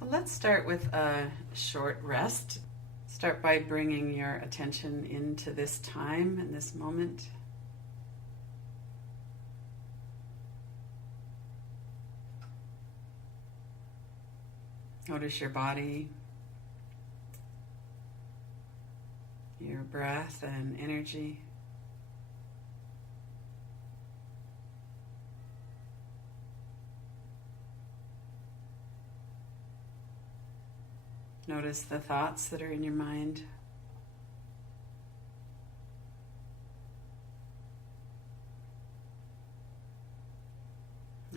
So let's start with a short rest. Start by bringing your attention into this time and this moment. Notice your body, your breath and energy. Notice the thoughts that are in your mind.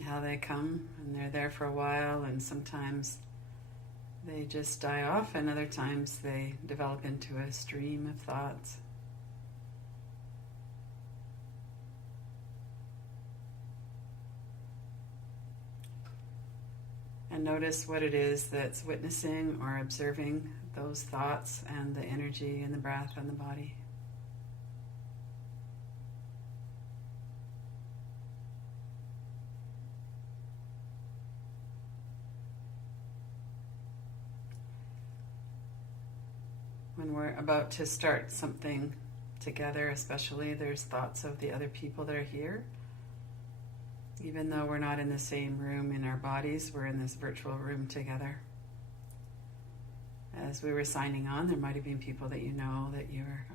How they come, and they're there for a while, and sometimes they just die off, and other times they develop into a stream of thoughts. And notice what it is that's witnessing or observing those thoughts and the energy and the breath and the body. When we're about to start something together, especially, there's thoughts of the other people that are here. Even though we're not in the same room in our bodies, we're in this virtual room together. As we were signing on, there might have been people that you know that you're,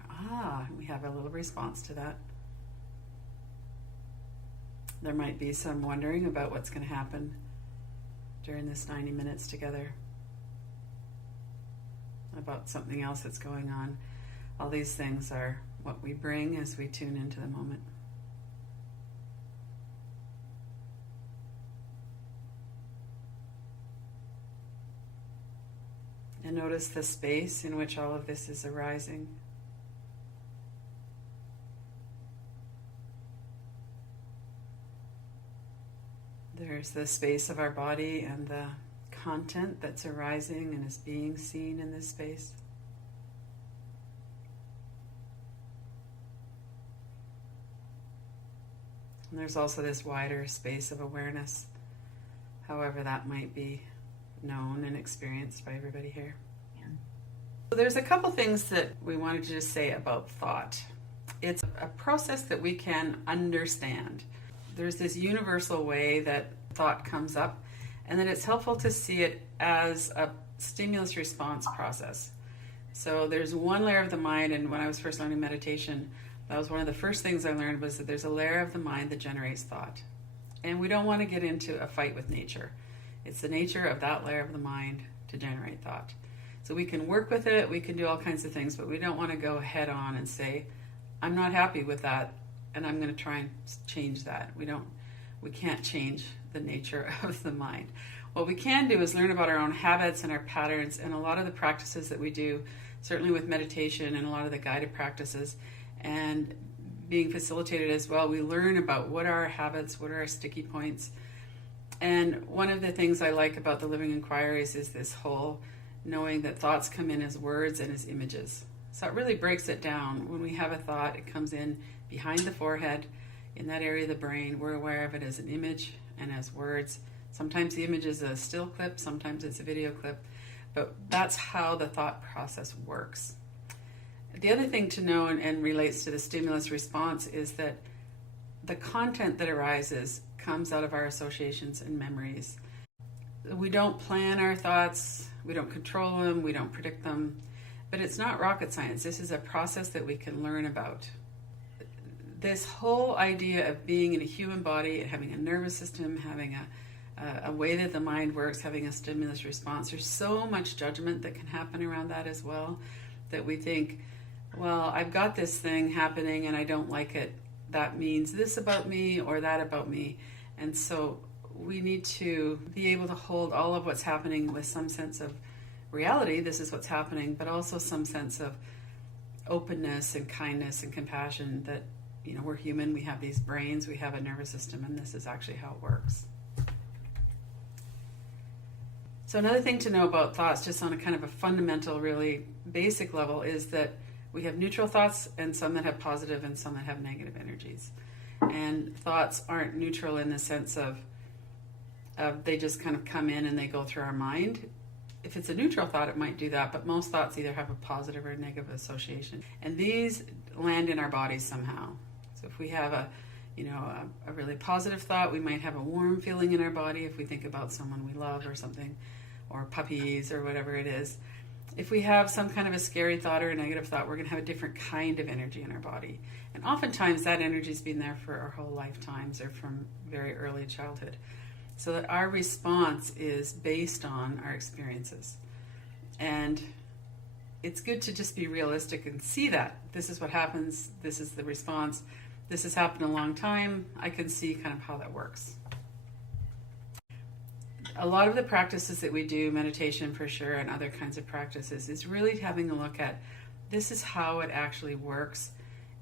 we have a little response to that. There might be some wondering about what's going to happen during this 90 minutes together, about something else that's going on. All these things are what we bring as we tune into the moment. And notice the space in which all of this is arising. There's the space of our body and the content that's arising and is being seen in this space. And there's also this wider space of awareness, however that might be known and experienced by everybody here. Yeah. So there's a couple things that we wanted to just say about thought. It's a process that we can understand. There's this universal way that thought comes up, and that it's helpful to see it as a stimulus response process. So there's one layer of the mind, and when I was first learning meditation, that was one of the first things I learned, was that there's a layer of the mind that generates thought. And we don't want to get into a fight with nature. It's the nature of that layer of the mind to generate thought. So we can work with it, we can do all kinds of things, but we don't want to go head on and say, I'm not happy with that, and I'm going to try and change that. We can't change the nature of the mind. What we can do is learn about our own habits and our patterns, and a lot of the practices that we do, certainly with meditation and a lot of the guided practices, and being facilitated as well, we learn about what are our habits, what are our sticky points. And one of the things I like about the living inquiries is this whole knowing that thoughts come in as words and as images. So it really breaks it down. When we have a thought, it comes in behind the forehead, in that area of the brain. We're aware of it as an image and as words. Sometimes the image is a still clip, sometimes it's a video clip, but that's how the thought process works. The other thing to know, and relates to the stimulus response, is that the content that arises comes out of our associations and memories. We don't plan our thoughts, we don't control them, we don't predict them, but it's not rocket science. This is a process that we can learn about. This whole idea of being in a human body, having a nervous system, having a way that the mind works, having a stimulus response, there's so much judgment that can happen around that as well, that we think, well, I've got this thing happening and I don't like it. That means this about me or that about me. And so we need to be able to hold all of what's happening with some sense of reality. This is what's happening, but also some sense of openness and kindness and compassion, that, you know, we're human, we have these brains, we have a nervous system, and this is actually how it works. So another thing to know about thoughts, just on a kind of a fundamental, really basic level, is that we have neutral thoughts and some that have positive and some that have negative energies. And thoughts aren't neutral in the sense of they just kind of come in and they go through our mind. If it's a neutral thought, it might do that, but most thoughts either have a positive or a negative association. And these land in our bodies somehow. So if we have a really positive thought, we might have a warm feeling in our body if we think about someone we love or something, or puppies or whatever it is. If we have some kind of a scary thought or a negative thought, we're going to have a different kind of energy in our body. And oftentimes that energy's been there for our whole lifetimes or from very early childhood. So that our response is based on our experiences. And it's good to just be realistic and see that. This is what happens. This is the response. This has happened a long time. I can see kind of how that works. A lot of the practices that we do, meditation for sure, and other kinds of practices, is really having a look at this is how it actually works.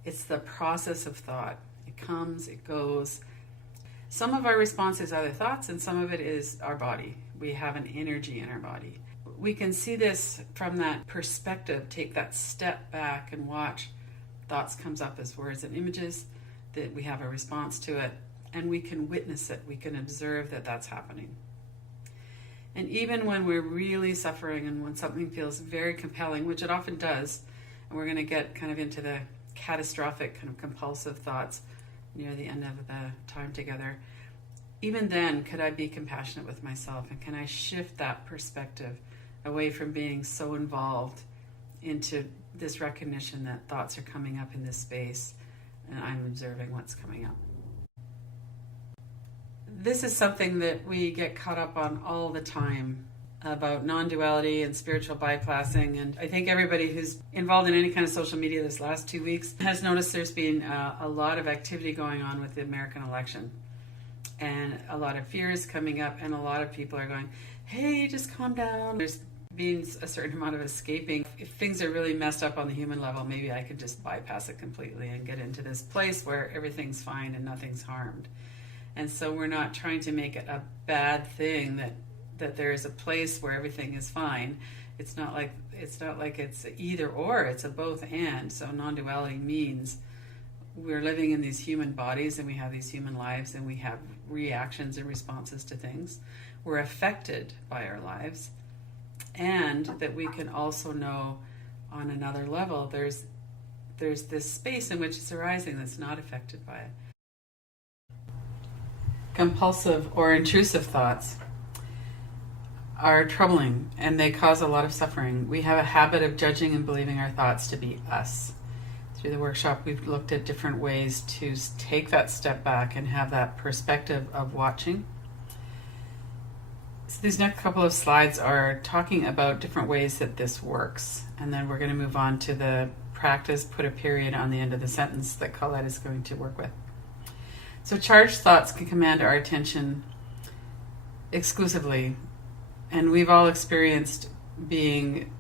It's the process of thought. It comes, it goes. Some of our responses are the thoughts, and some of it is our body. We have an energy in our body. We can see this from that perspective, take that step back and watch. Thoughts comes up as words and images, that we have a response to it, and we can witness it. We can observe that that's happening. And even when we're really suffering and when something feels very compelling, which it often does, and we're going to get kind of into the catastrophic kind of compulsive thoughts near the end of the time together, even then, could I be compassionate with myself? And can I shift that perspective away from being so involved into this recognition that thoughts are coming up in this space and I'm observing what's coming up? This is something that we get caught up on all the time about non-duality and spiritual bypassing. And I think everybody who's involved in any kind of social media this last 2 weeks has noticed there's been a lot of activity going on with the American election. And a lot of fears coming up, and a lot of people are going, hey, just calm down. There's been a certain amount of escaping. If things are really messed up on the human level, maybe I could just bypass it completely and get into this place where everything's fine and nothing's harmed. And so we're not trying to make it a bad thing that there is a place where everything is fine. It's not like it's either or, it's a both and. So non-duality means we're living in these human bodies and we have these human lives and we have reactions and responses to things. We're affected by our lives, and that we can also know on another level there's this space in which it's arising that's not affected by it. Compulsive or intrusive thoughts are troubling and they cause a lot of suffering. We have a habit of judging and believing our thoughts to be us. Through the workshop, we've looked at different ways to take that step back and have that perspective of watching. So these next couple of slides are talking about different ways that this works. And then we're going to move on to the practice, put a period on the end of the sentence that Colette is going to work with. So charged thoughts can command our attention exclusively. And we've all experienced being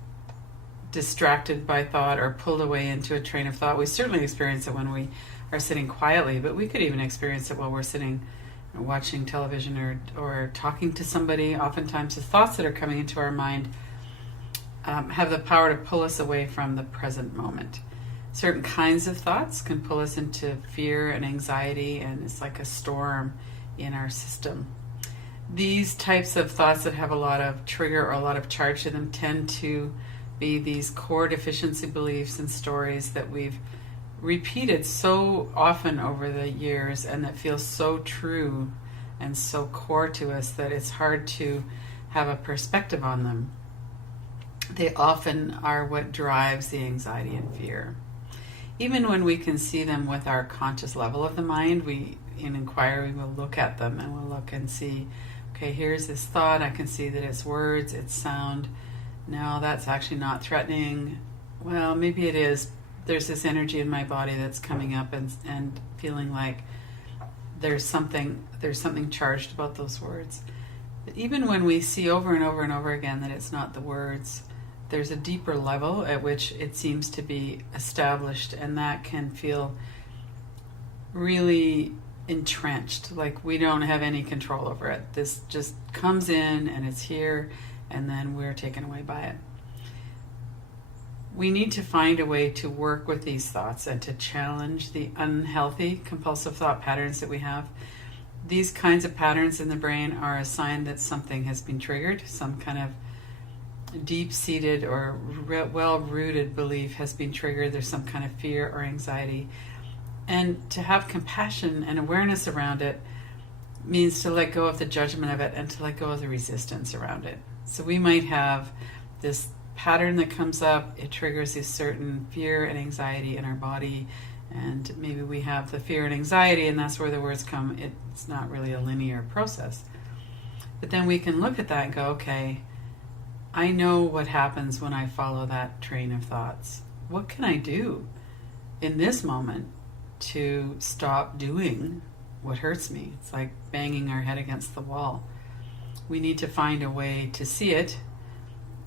distracted by thought or pulled away into a train of thought. We certainly experience it when we are sitting quietly, but we could even experience it while we're sitting watching television or talking to somebody. Oftentimes the thoughts that are coming into our mind have the power to pull us away from the present moment. Certain kinds of thoughts can pull us into fear and anxiety, and it's like a storm in our system. These types of thoughts that have a lot of trigger or a lot of charge to them tend to be these core deficiency beliefs and stories that we've repeated so often over the years and that feel so true and so core to us that it's hard to have a perspective on them. They often are what drives the anxiety and fear. Even when we can see them with our conscious level of the mind, in inquiry, we'll look at them and we'll look and see, okay, here's this thought. I can see that it's words, it's sound. No, that's actually not threatening. Well, maybe it is. There's this energy in my body that's coming up and feeling like there's something charged about those words. But even when we see over and over and over again that it's not the words, there's a deeper level at which it seems to be established, and that can feel really entrenched, like we don't have any control over it. This just comes in and it's here, and then we're taken away by it. We need to find a way to work with these thoughts and to challenge the unhealthy compulsive thought patterns that we have. These kinds of patterns in the brain are a sign that something has been triggered, some kind of deep-seated or well-rooted belief has been triggered. There's some kind of fear or anxiety. And to have compassion and awareness around it means to let go of the judgment of it and to let go of the resistance around it. So we might have this pattern that comes up, it triggers this certain fear and anxiety in our body, and maybe we have the fear and anxiety, and that's where the words come. It's not really a linear process. But then we can look at that and go, okay, I know what happens when I follow that train of thoughts. What can I do in this moment to stop doing what hurts me? It's like banging our head against the wall. We need to find a way to see it,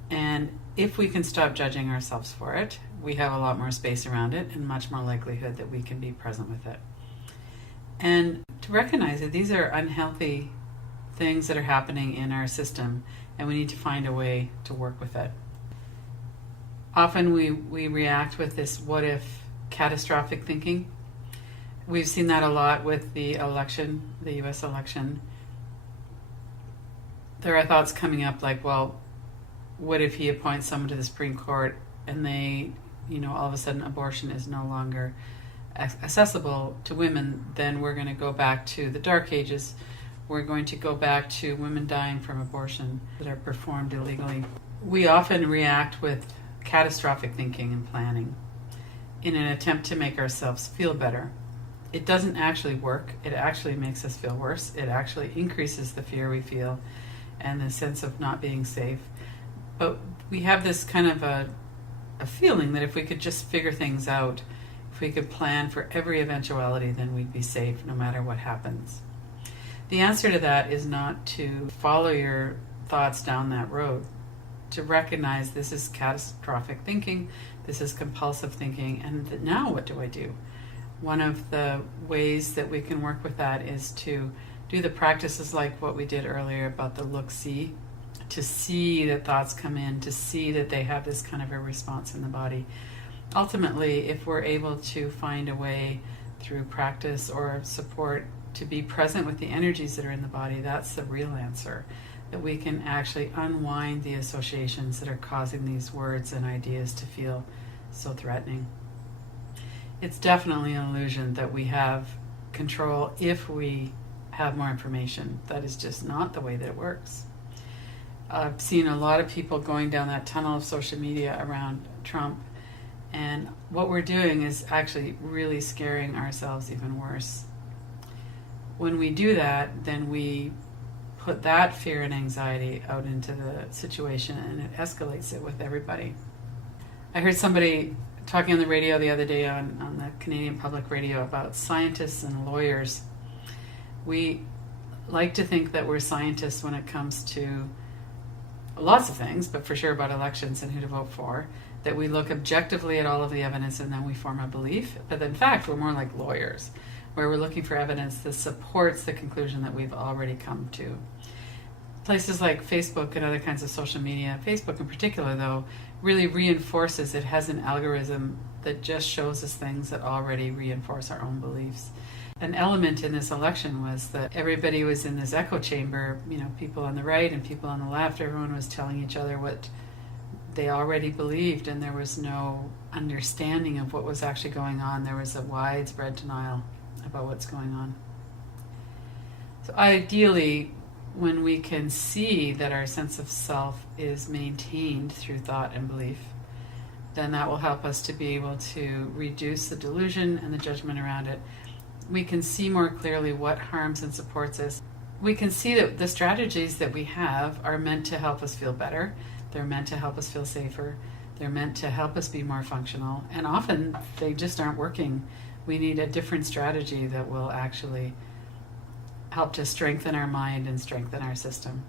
and if we can stop judging ourselves for it, we have a lot more space around it and much more likelihood that we can be present with it. And to recognize that these are unhealthy things that are happening in our system, and we need to find a way to work with it. Often we react with this what if catastrophic thinking. We've seen that a lot with the election, the US election. There are thoughts coming up like, well, what if he appoints someone to the Supreme Court and they, all of a sudden abortion is no longer accessible to women? Then we're going to go back to the Dark Ages. We're going to go back to women dying from abortion that are performed illegally. We often react with catastrophic thinking and planning in an attempt to make ourselves feel better. It doesn't actually work. It actually makes us feel worse. It actually increases the fear we feel and the sense of not being safe. But we have this kind of a feeling that if we could just figure things out, if we could plan for every eventuality, then we'd be safe no matter what happens. The answer to that is not to follow your thoughts down that road, to recognize this is catastrophic thinking, this is compulsive thinking, and now what do I do? One of the ways that we can work with that is to do the practices like what we did earlier about the look-see, to see that thoughts come in, to see that they have this kind of a response in the body. Ultimately, if we're able to find a way through practice or support to be present with the energies that are in the body, that's the real answer, that we can actually unwind the associations that are causing these words and ideas to feel so threatening. It's definitely an illusion that we have control if we have more information. That is just not the way that it works. I've seen a lot of people going down that tunnel of social media around Trump, and what we're doing is actually really scaring ourselves even worse. When we do that, then we put that fear and anxiety out into the situation, and it escalates it with everybody. I heard somebody talking on the radio the other day on the Canadian Public Radio about scientists and lawyers. We like to think that we're scientists when it comes to lots of things, but for sure about elections and who to vote for, that we look objectively at all of the evidence and then we form a belief. But in fact, we're more like lawyers, where we're looking for evidence that supports the conclusion that we've already come to. Places like Facebook and other kinds of social media, Facebook in particular though, really reinforces, it has an algorithm that just shows us things that already reinforce our own beliefs. An element in this election was that everybody was in this echo chamber, people on the right and people on the left, everyone was telling each other what they already believed, and there was no understanding of what was actually going on. There was a widespread denial about what's going on. So ideally, when we can see that our sense of self is maintained through thought and belief, then that will help us to be able to reduce the delusion and the judgment around it. We can see more clearly what harms and supports us. We can see that the strategies that we have are meant to help us feel better. They're meant to help us feel safer. They're meant to help us be more functional. And often they just aren't working. We need a different strategy that will actually help to strengthen our mind and strengthen our system.